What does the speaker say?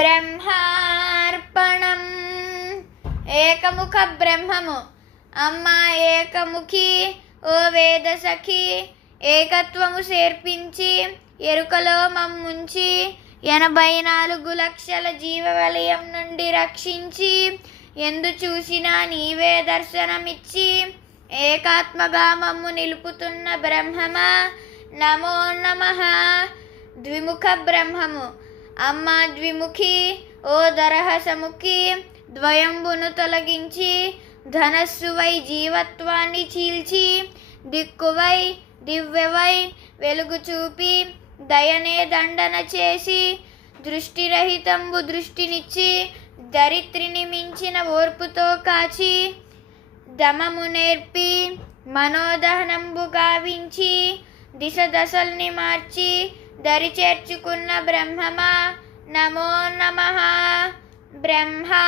బ్రహ్మార్పణం. ఏకముఖ బ్రహ్మము అమ్మ ఏకముఖి ఓ వేద సఖి, ఏకత్వము చేర్పించి ఎరుకలో మమ్ముంచి 84 లక్షల జీవవలయం నుండి రక్షించి ఎందు చూసినా నీవే దర్శనమిచ్చి ఏకాత్మగా మమ్ము నిలుపుతున్న బ్రహ్మమా నమో నమః. ద్విముఖ బ్రహ్మము అమ్మ ద్విముఖి ఓ దరహసముఖి, ద్వయంబును తొలగించి ధనస్సువై జీవత్వాన్ని చీల్చి దిక్కువై దివ్యవై వెలుగు చూపి దయనే దండన చేసి దృష్టిరహితంబు దృష్టినిచ్చి దరిత్రిని మించిన ఓర్పుతో కాచి దమము నేర్పి మనోదహనంబు గావించి దిశ దశల్ని మార్చి దరి చేర్చుకున్న బ్రహ్మమా నమో నమః. బ్రహ్మా